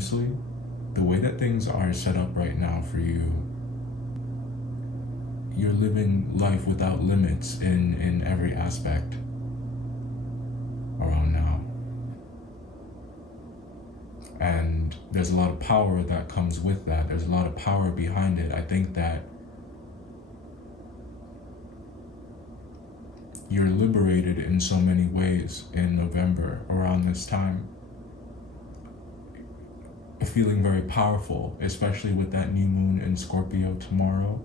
honestly, the way that things are set up right now for you, you're living life without limits in every aspect around now. And there's a lot of power that comes with that. There's a lot of power behind it. I think that you're liberated in so many ways in November around this time. Feeling very powerful, especially with that new moon in Scorpio tomorrow.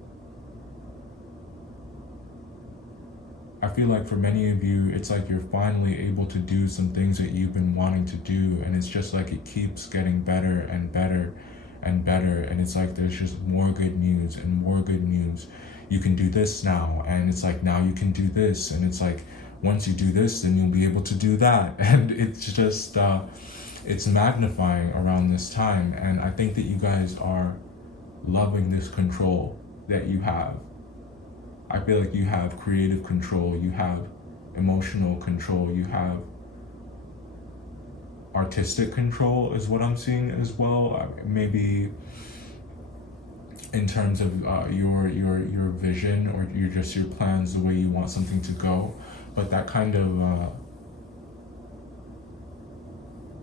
I feel like for many of you, it's like you're finally able to do some things that you've been wanting to do, and it's just like it keeps getting better and better and better, and it's like there's just more good news and more good news. You can do this now, and it's like now you can do this, and it's like once you do this, then you'll be able to do that, and it's just it's magnifying around this time. And I think that you guys are loving this control that you have. I feel like you have creative control, you have emotional control, you have artistic control is what I'm seeing as well. Maybe in terms of your vision, or your plans, the way you want something to go. But that kind of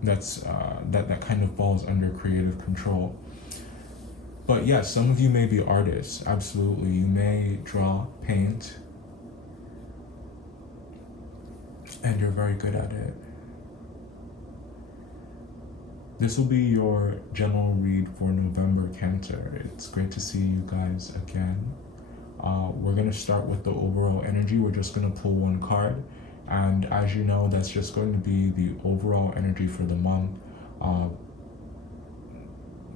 that kind of falls under creative control. But yes, some of you may be artists, absolutely. You may draw, paint, and you're very good at it. This will be your general read for November, Cancer. It's great to see you guys again. We're going to start with the overall energy. We're just going to pull one card. And as you know, that's just going to be the overall energy for the month.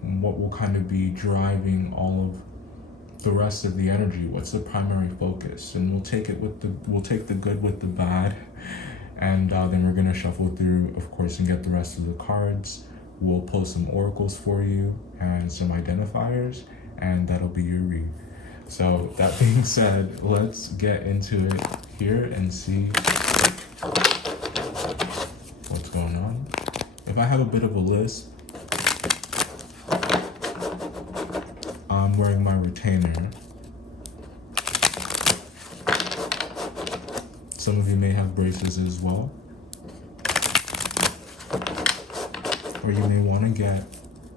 What will kind of be driving all of the rest of the energy? What's the primary focus? And we'll take the good with the bad, and then we're gonna shuffle through, of course, and get the rest of the cards. We'll pull some oracles for you and some identifiers, and that'll be your read. So that being said, let's get into it here and see what's going on. If I have a bit of a lisp, I'm wearing my retainer. Some of you may have braces as well. Or you may want to get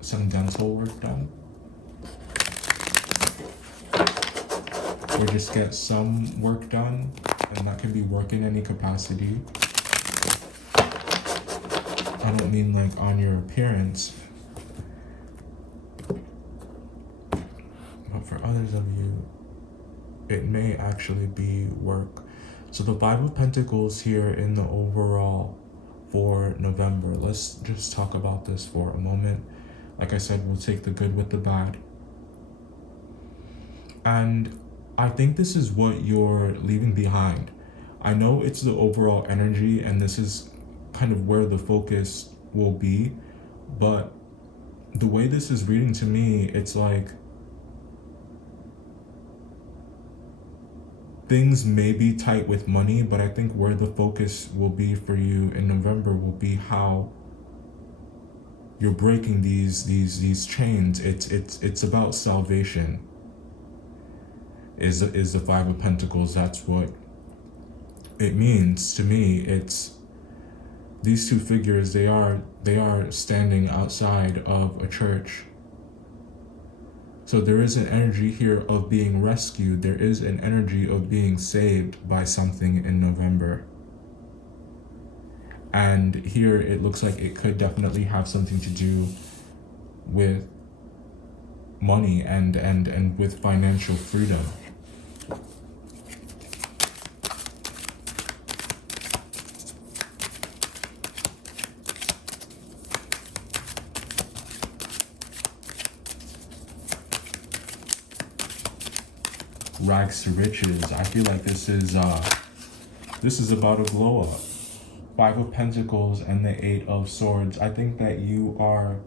some dental work done. Or just get some work done, and that can be work in any capacity. I don't mean like on your appearance, but for others of you, it may actually be work. So the Five of Pentacles here in the overall for November. Let's just talk about this for a moment. Like I said, we'll take the good with the bad. And I think this is what you're leaving behind. I know it's the overall energy, and this is kind of where the focus will be, but the way this is reading to me, it's like things may be tight with money, but I think where the focus will be for you in November will be how you're breaking these chains. It's about salvation. Is the Five of Pentacles. That's what it means to me. It's these two figures, they are standing outside of a church. So there is an energy here of being rescued. There is an energy of being saved by something in November. And here it looks like it could definitely have something to do with money and with financial freedom. Rags to riches. I feel like this is about a glow up. Five of Pentacles and the Eight of Swords. I think that you're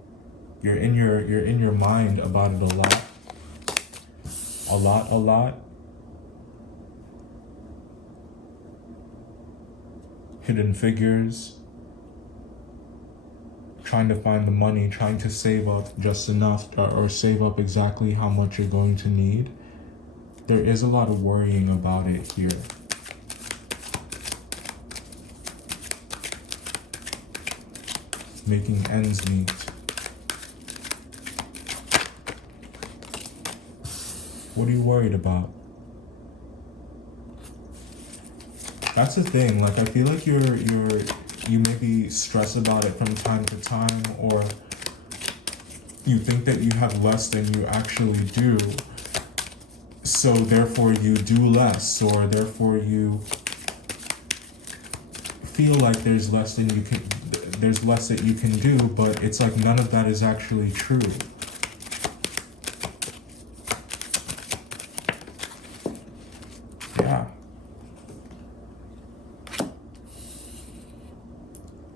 in your mind about it a lot. Hidden figures trying to find the money, trying to save up just enough, or save up exactly how much you're going to need. There is a lot of worrying about it here. Making ends meet. What are you worried about? That's the thing, like I feel like you maybe stress about it from time to time, or you think that you have less than you actually do, so therefore you do less, or therefore you feel like there's less that you can do, but it's like none of that is actually true. Yeah.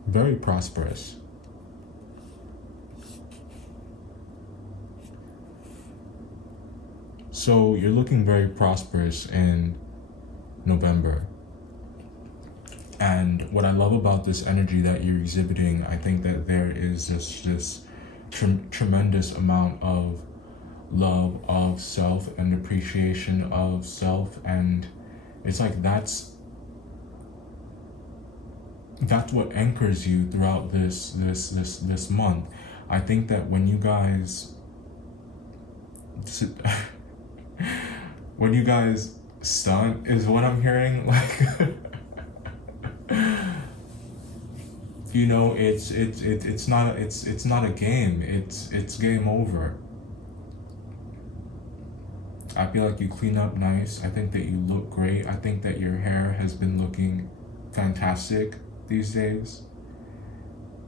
Very prosperous. So you're looking very prosperous in November. And what I love about this energy that you're exhibiting, I think that there is this tremendous amount of love of self and appreciation of self, and it's like that's what anchors you throughout this month. I think that when you guys stunt is what I'm hearing, like you know, it's not a game, it's game over. I feel like you clean up nice. I think that you look great. I think that your hair has been looking fantastic these days.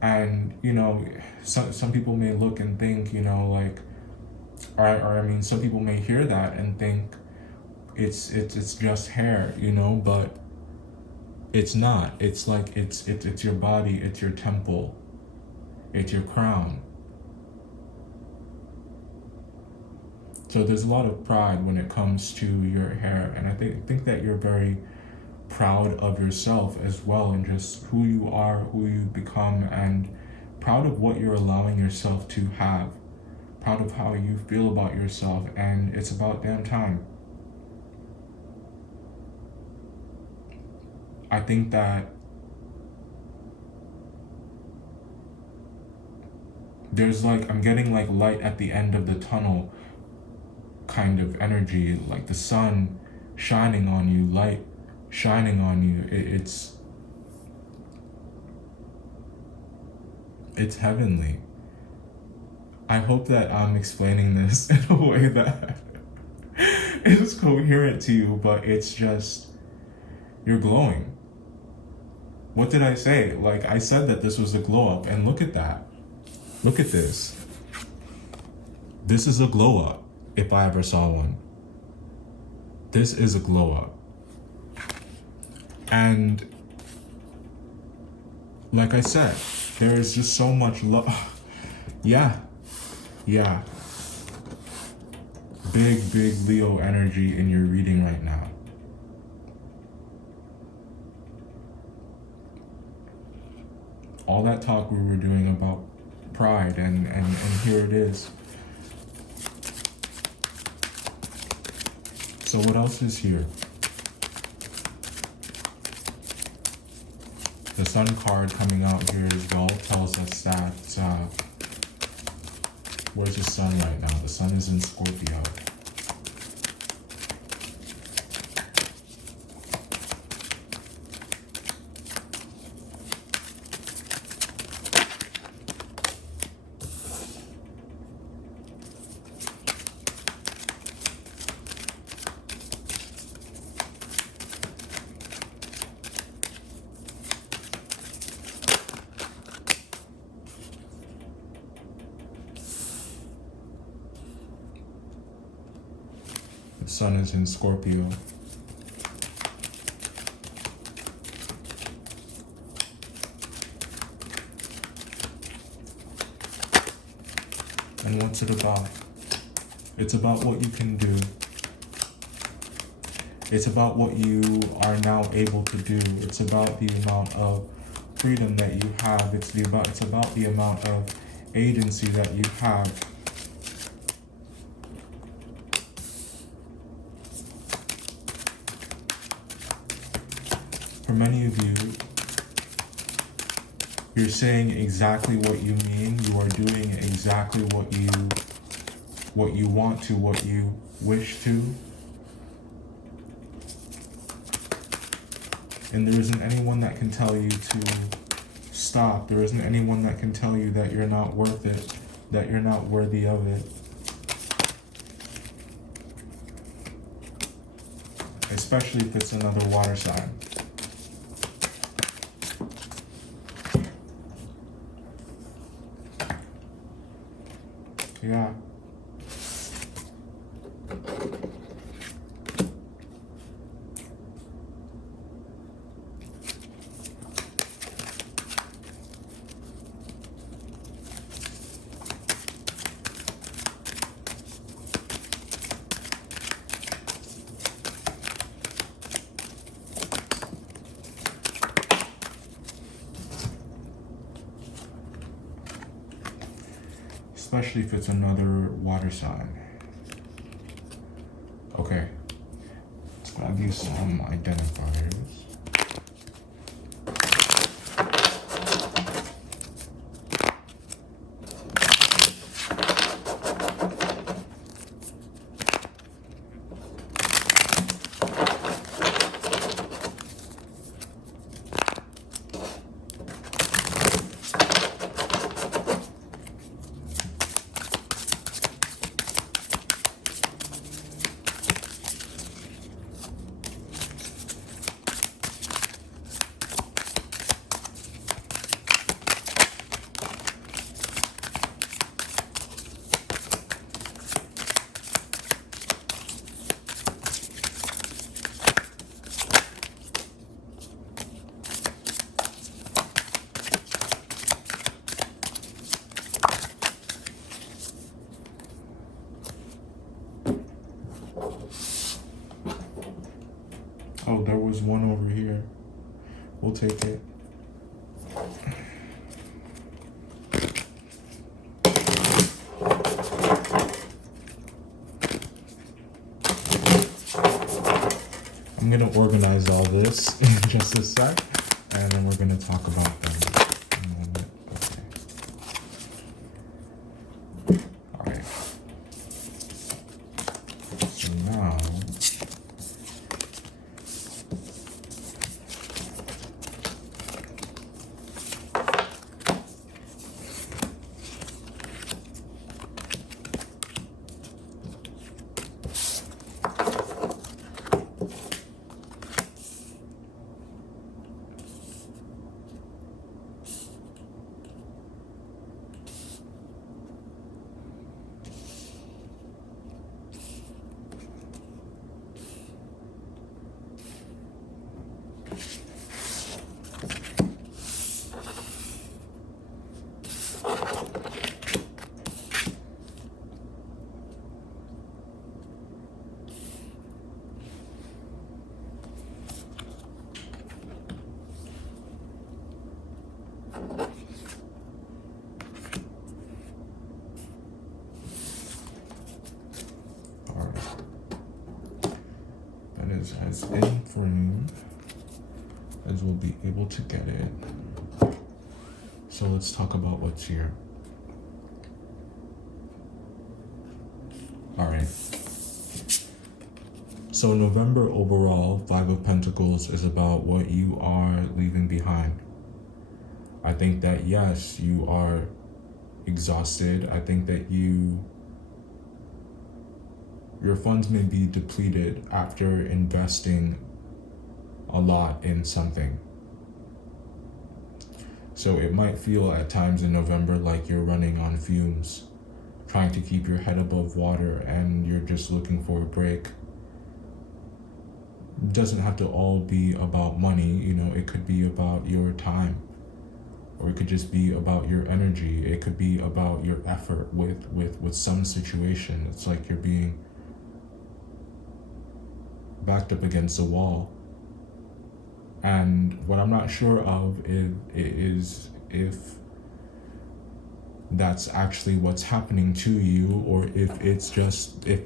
And, you know, some people may look and think, you know, like, or I mean, some people may hear that and think it's just hair, you know, but it's not. It's like, it's your body, it's your temple, it's your crown. So there's a lot of pride when it comes to your hair, and I think that you're very proud of yourself as well, and just who you are, who you become, and proud of what you're allowing yourself to have, proud of how you feel about yourself, and it's about damn time. I think that there's like, I'm getting like light at the end of the tunnel kind of energy, like the sun shining on you, light shining on you. It's heavenly. I hope that I'm explaining this in a way that is coherent to you, but it's just, you're glowing. What did I say? Like, I said that this was a glow up, and look at that. Look at this. This is a glow up, if I ever saw one. This is a glow up. And like I said, there is just so much love. Yeah. Big Leo energy in your reading right now. All that talk we were doing about pride, and here it is. So what else is here? The Sun card coming out here as well tells us that, where's the Sun right now? The Sun is in Scorpio. Sun is in Scorpio. And what's it about? It's about what you can do. It's about what you are now able to do. It's about the amount of freedom that you have. It's about the amount of agency that you have. For many of you, you're saying exactly what you mean. You are doing exactly what you want to, what you wish to. And there isn't anyone that can tell you to stop. There isn't anyone that can tell you that you're not worth it, that you're not worthy of it. Especially if it's another water sign. Yeah. Especially if it's another water sign. Okay, let's grab you some identifiers. Oh, there was one over here. We'll take it. I'm gonna organize all this in just a sec, and then we're gonna talk about them in a moment. Okay. Alright. So now as in frame as we'll be able to get it. So let's talk about what's here. Alright. So November overall, Five of Pentacles is about what you are leaving behind. I think that yes, you are exhausted. I think that your funds may be depleted after investing a lot in something. So it might feel at times in November like you're running on fumes, trying to keep your head above water, and you're just looking for a break. It doesn't have to all be about money, you know, it could be about your time, or it could just be about your energy. It could be about your effort with some situation. It's like you're being backed up against a wall. And what I'm not sure of is if that's actually what's happening to you, or if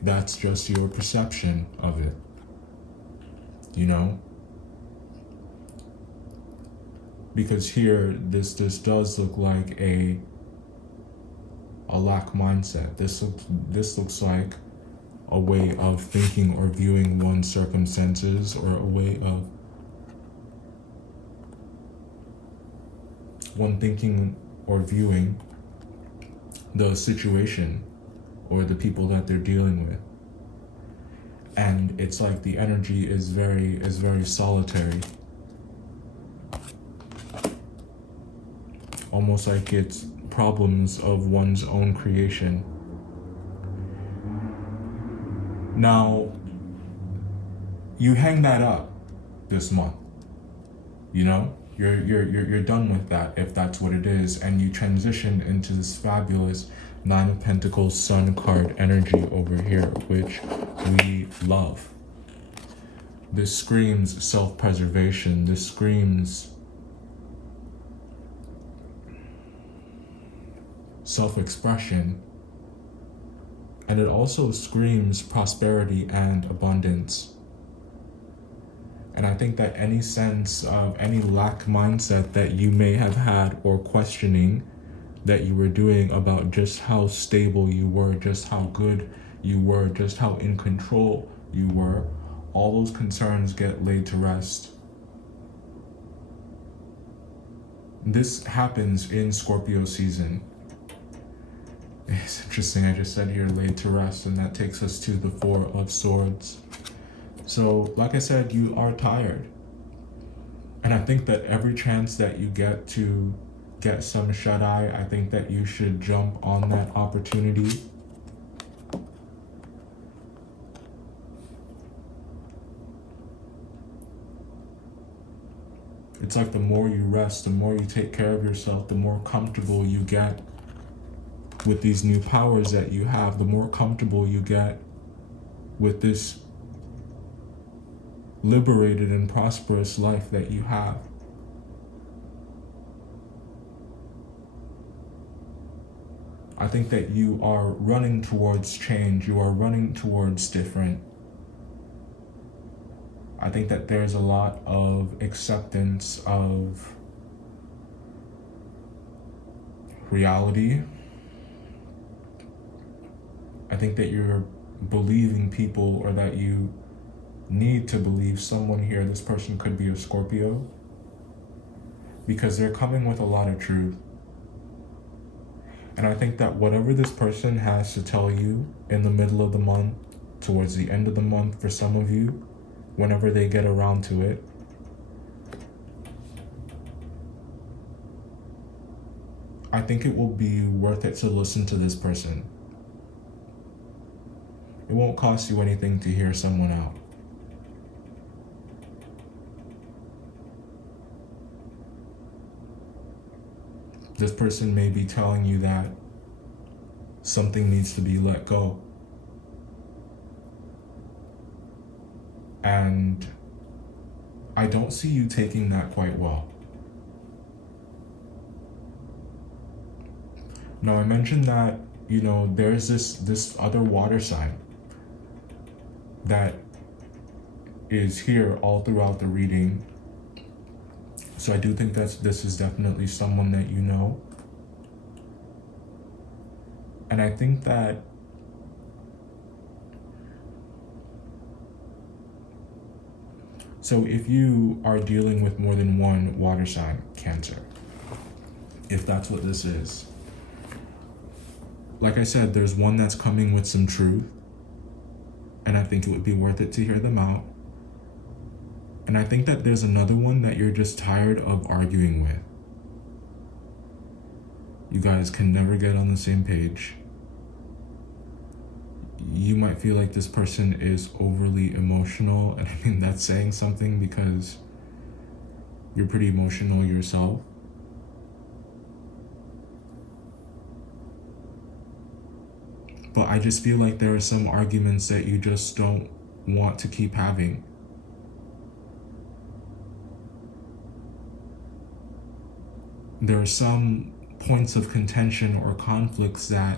that's just your perception of it, you know? Because here, this does look like a lack mindset. This looks like a way of thinking or viewing one's circumstances, or a way of one thinking or viewing the situation or the people that they're dealing with. And it's like the energy is very solitary. Almost like it's problems of one's own creation. Now, you hang that up this month, you know? You're done with that, if that's what it is, and you transition into this fabulous Nine of Pentacles Sun card energy over here, which we love. This screams self-preservation. This screams self-expression. And it also screams prosperity and abundance. And I think that any sense of any lack mindset that you may have had, or questioning that you were doing about just how stable you were, just how good you were, just how in control you were, all those concerns get laid to rest. This happens in Scorpio season. It's interesting, I just said here laid to rest, and that takes us to the Four of Swords. So, like I said, you are tired. And I think that every chance that you get to get some shut-eye, I think that you should jump on that opportunity. It's like the more you rest, the more you take care of yourself, the more comfortable you get with these new powers that you have, the more comfortable you get with this liberated and prosperous life that you have. I think that you are running towards change. You are running towards different. I think that there's a lot of acceptance of reality. I think that you're believing people, or that you need to believe someone here. This person could be a Scorpio, because they're coming with a lot of truth. And I think that whatever this person has to tell you in the middle of the month, towards the end of the month for some of you, whenever they get around to it, I think it will be worth it to listen to this person. It won't cost you anything to hear someone out. This person may be telling you that something needs to be let go. And I don't see you taking that quite well. Now, I mentioned that, you know, there's this other water sign that is here all throughout the reading. So I do think that this is definitely someone that you know. And I think that so if you are dealing with more than one water sign, Cancer, if that's what this is, like I said, there's one that's coming with some truth, and I think it would be worth it to hear them out. And I think that there's another one that you're just tired of arguing with. You guys can never get on the same page. You might feel like this person is overly emotional, and I mean that's saying something, because you're pretty emotional yourself. But I just feel like there are some arguments that you just don't want to keep having. there are some points of contention or conflicts that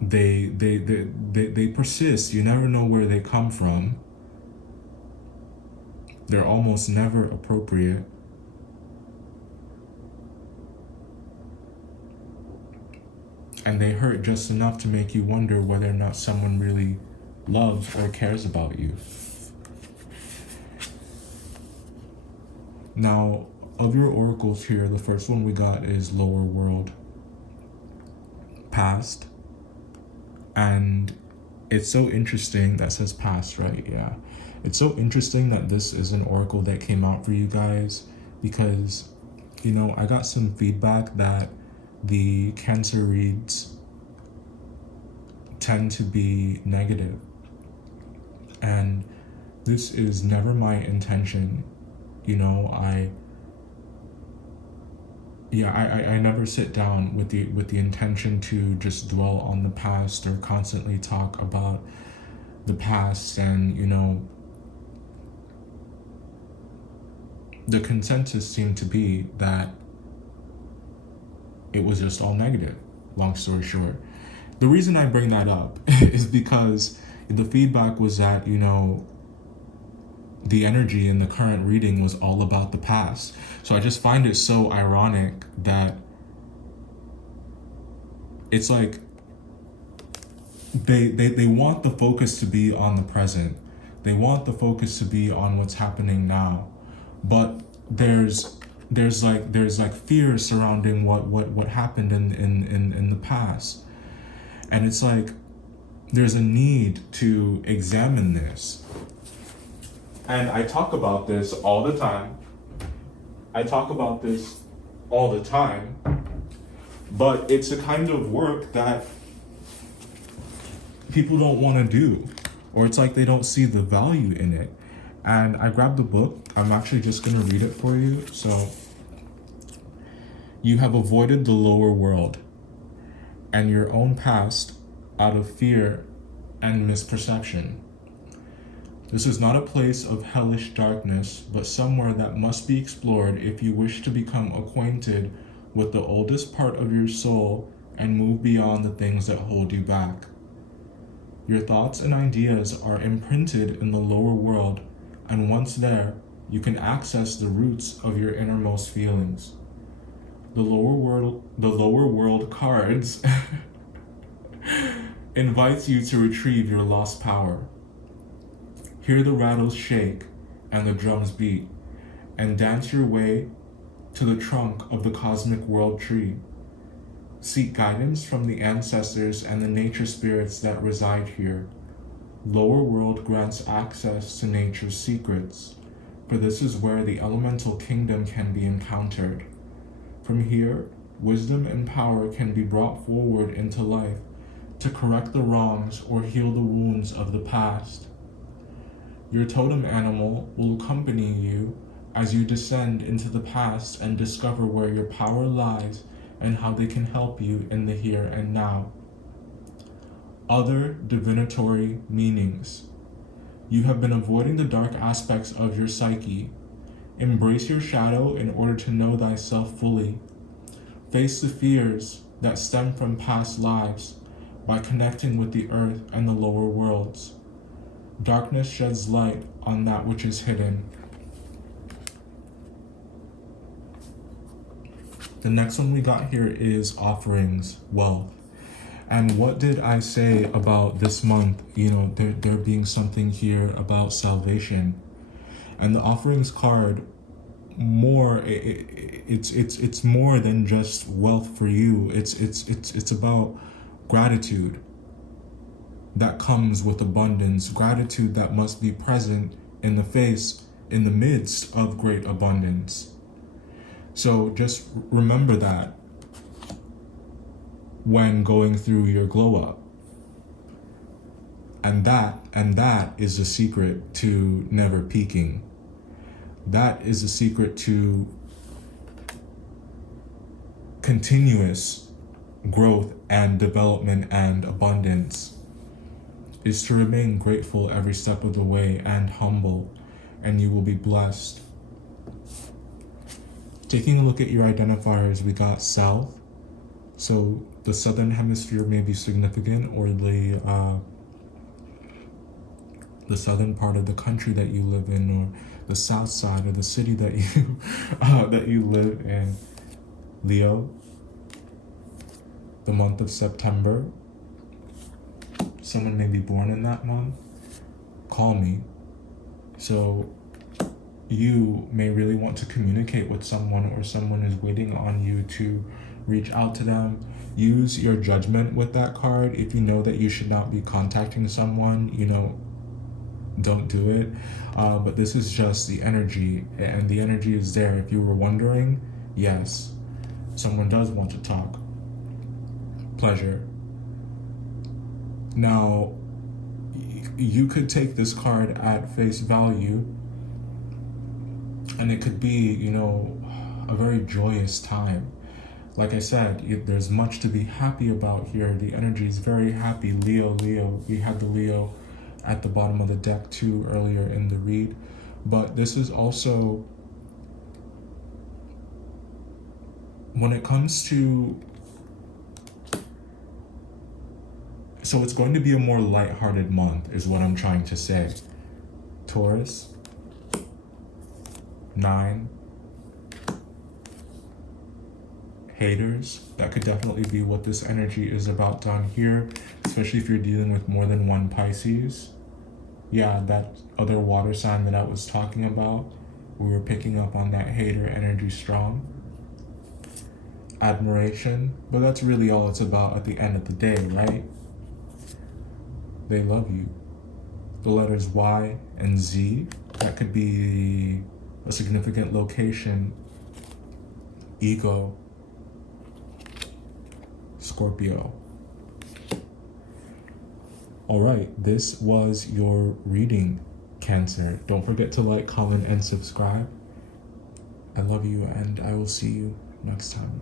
they persist. You never know where they come from. They're almost never appropriate. And they hurt just enough to make you wonder whether or not someone really loves or cares about you. Now, of your oracles here, the first one we got is lower world, past. And it's so interesting, that says past, right? Yeah. It's so interesting that this is an oracle that came out for you guys, because, you know, I got some feedback that the Cancer reads tend to be negative. And this is never my intention. You know, I never sit down with the intention to just dwell on the past or constantly talk about the past. And, you know, the consensus seemed to be that it was just all negative, long story short. The reason I bring that up is because the feedback was that, you know, the energy in the current reading was all about the past. So I just find it so ironic that it's like they want the focus to be on the present. They want the focus to be on what's happening now. But there's like fear surrounding what happened in the past. And it's like there's a need to examine this. And I talk about this all the time. But it's a kind of work that people don't want to do, or it's like they don't see the value in it. And I grabbed the book. I'm actually just going to read it for you. So, you have avoided the lower world and your own past out of fear and misperception. This is not a place of hellish darkness, but somewhere that must be explored if you wish to become acquainted with the oldest part of your soul and move beyond the things that hold you back. Your thoughts and ideas are imprinted in the lower world, and once there, you can access the roots of your innermost feelings. The lower world cards invites you to retrieve your lost power. Hear the rattles shake and the drums beat, and dance your way to the trunk of the cosmic world tree. Seek guidance from the ancestors and the nature spirits that reside here. Lower world grants access to nature's secrets, for this is where the elemental kingdom can be encountered. From here, wisdom and power can be brought forward into life to correct the wrongs or heal the wounds of the past. Your totem animal will accompany you as you descend into the past and discover where your power lies and how they can help you in the here and now. Other divinatory meanings. You have been avoiding the dark aspects of your psyche. Embrace your shadow in order to know thyself fully. Face the fears that stem from past lives by connecting with the earth and the lower worlds. Darkness sheds light on that which is hidden. The next one we got here is offerings, wealth. And what did I say about this month? You know, there being something here about salvation. And the offerings card, it's more than just wealth for you. It's about gratitude that comes with abundance, gratitude that must be present in the midst of great abundance. So just remember that when going through your glow up. And that is the secret to never peaking. That is the secret to continuous growth and development and abundance, is to remain grateful every step of the way and humble, and you will be blessed. Taking a look at your identifiers, we got south. So the southern hemisphere may be significant, or the southern part of the country that you live in, or the south side of the city that you that you live in. Leo, the month of September. Someone may be born in that month. Call me. So you may really want to communicate with someone, or someone is waiting on you to reach out to them. Use your judgment with that card. If you know that you should not be contacting someone, don't do it. But this is just the energy, and the energy is there. If you were wondering, yes, someone does want to talk. Pleasure. Now, you could take this card at face value, and it could be, a very joyous time. Like I said, there's much to be happy about here. The energy is very happy. Leo. We had the Leo at the bottom of the deck too earlier in the read. But this is also, when it comes to, so it's going to be a more lighthearted month is what I'm trying to say. Taurus, 9. Haters, that could definitely be what this energy is about down here, especially if you're dealing with more than one Pisces. Yeah, that other water sign that I was talking about, we were picking up on that hater energy strong. Admiration, but that's really all it's about at the end of the day, right? They love you. The letters Y and Z, that could be a significant location. Ego, Scorpio. All right, this was your reading, Cancer. Don't forget to like, comment, and subscribe. I love you, and I will see you next time.